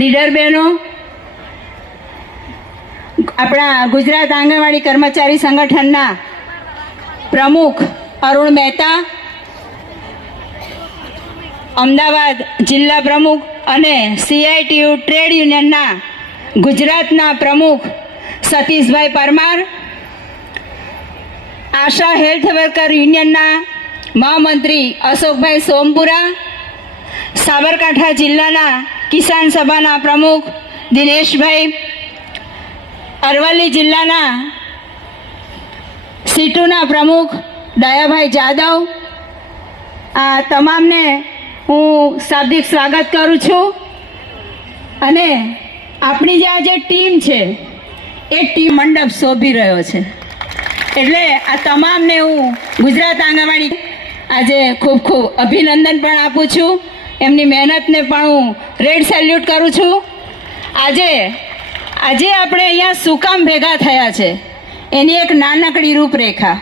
Leader બહેનો, આપણા ગુજરાત આંગણવાડી કર્મચારી સંગઠનના પ્રમુખ અરુણ મહેતા, અમદાવાદ જિલ્લા પ્રમુખ અને સીઆઈટીયુ ટ્રેડ યુનિયનના ગુજરાતના પ્રમુખ સતીશભાઈ પરમાર, આશા હેલ્થ વર્કર યુનિયનના મહામંત્રી અશોકભાઈ સોમપુરા, સાબરકાંઠા જિલ્લાના કિસાન સભાના પ્રમુખ દિનેશભાઈ અરવલ્લી જિલ્લાના સીટુના પ્રમુખ દયાભાઈ જાદવ. આ તમામને હું શાબ્દિક સ્વાગત કરું છું. અને આપણી જે આ જે ટીમ છે, એ ટીમ મંડપ શોભી રહ્યો છે. એટલે આ તમામને હું ગુજરાત આંગણવાડી આજે ખૂબ ખૂબ અભિનંદન પણ આપું છું. એમની મહેનતને પણ હું રેડ સેલ્યુટ કરું છું. આજે આજે આપણે અહીંયા શું કામ ભેગા થયા છે. એની એક નાનકડી રૂપરેખા.